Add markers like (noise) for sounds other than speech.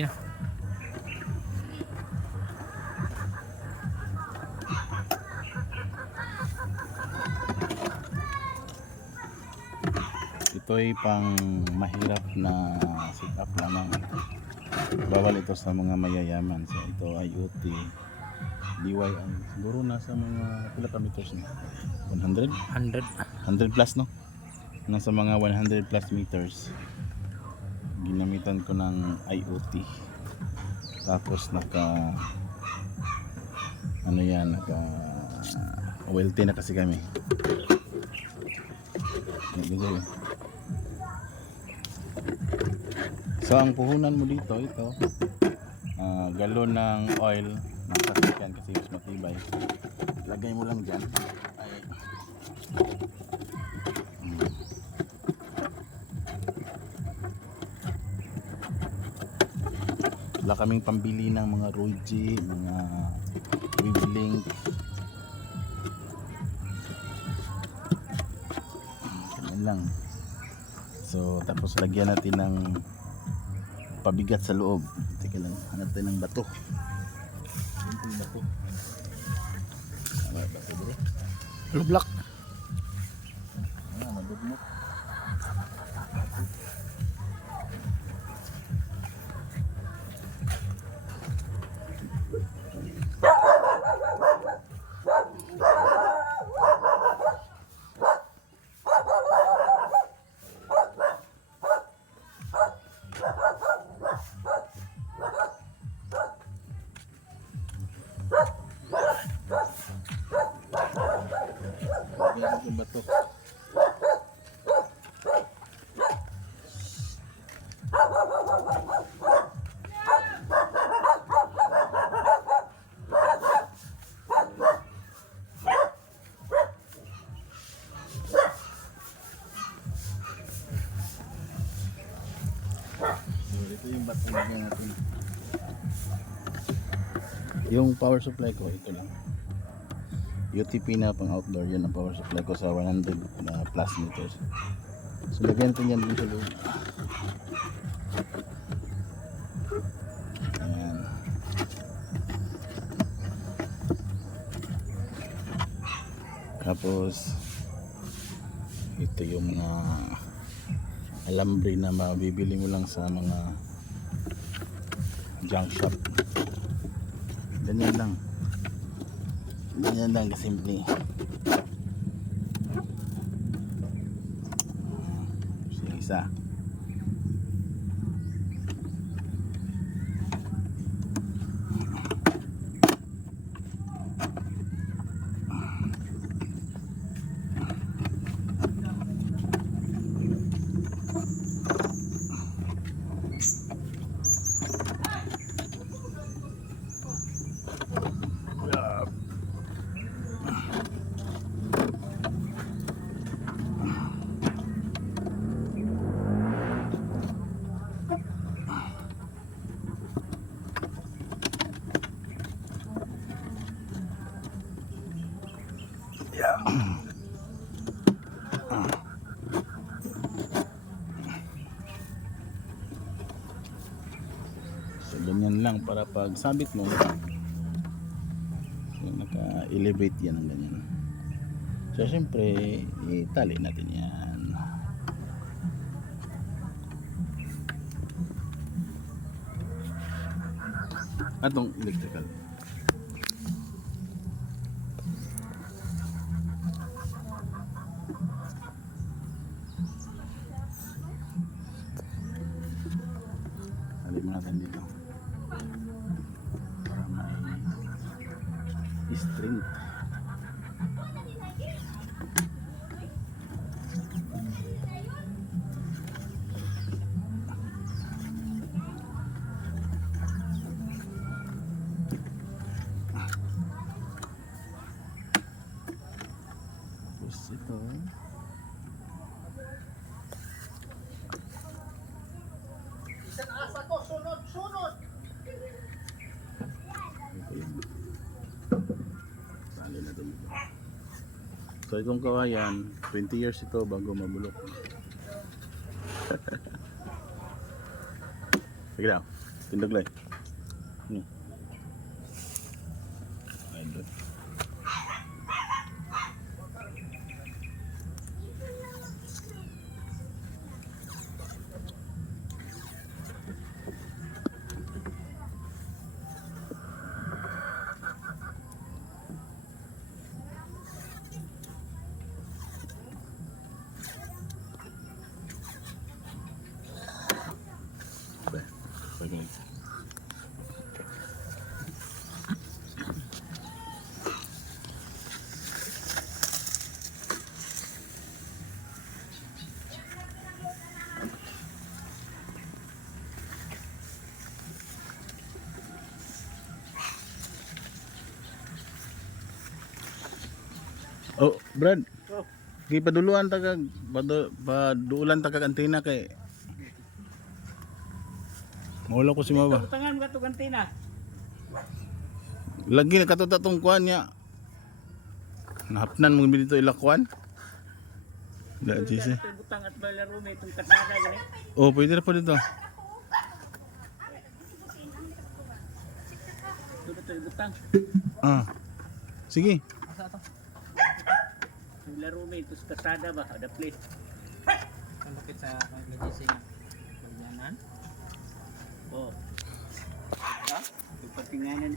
Sige na. Ito ay pang mahirap na sit up lamang. Bawal ito sa mga mayayaman. So ito ay UT DYI. Siguro nasa mga pila ka meters na? 100? 100. 100 plus no? Nasa mga 100 plus meters. Ginamitan ko ng IoT. Tapos naka ano yan, naka OLT na kasi kami. So ang puhunan mo dito, ito, ah, galon ng oil ng kasi mas matibay. Lagay mo lang dyan. Ay, Hmm. Wala kaming pambili ng mga Roji, mga Wavelink. Ganun lang. So, tapos lagyan natin ng pabigat sa loob. Teka lang, hanap tayo ng bato. Yung bato. Tama, bato bro. Lublak. Ah, madugmok. Lagyan natin bato. Ito yung bato na natin. Yung power supply ko, ito lang. UTP na pang outdoor, yan ang power supply ko sa 100 na plus meters. So, lagyan natin yan sa loob. Ayan. Tapos, ito yung mga alambre na mabibili mo lang sa mga junk shop. Ganyan lang. Ganyan lang kasimple. Yung isa. Ganyan lang para pag sabit mo, so, naka-elevate yan ng ganyan. So, syempre, itali natin yan. Atong electrical. Strength. So itong kawayan, 20 years ito bago mabulok. (laughs) Sige lang. Tindaglay. Ano? Oh, Brad. Oh. Di paduluan tagag padu, paduulan tagag antina kay Mawala ko si Maba. Tangan ka to kantina. Lagi na katuta tong kuan niya. Nahapnan mo dito ilakwan. Da. Ito butang at balaro may itong katada gani. Oh, pwede na po dito. Ito ito butang. Ah. Sige. Yung laro may itong katada ba? Ada play. Ang bakit sa pag-gising Pagyanan? Oh. Ha? Yung patinganan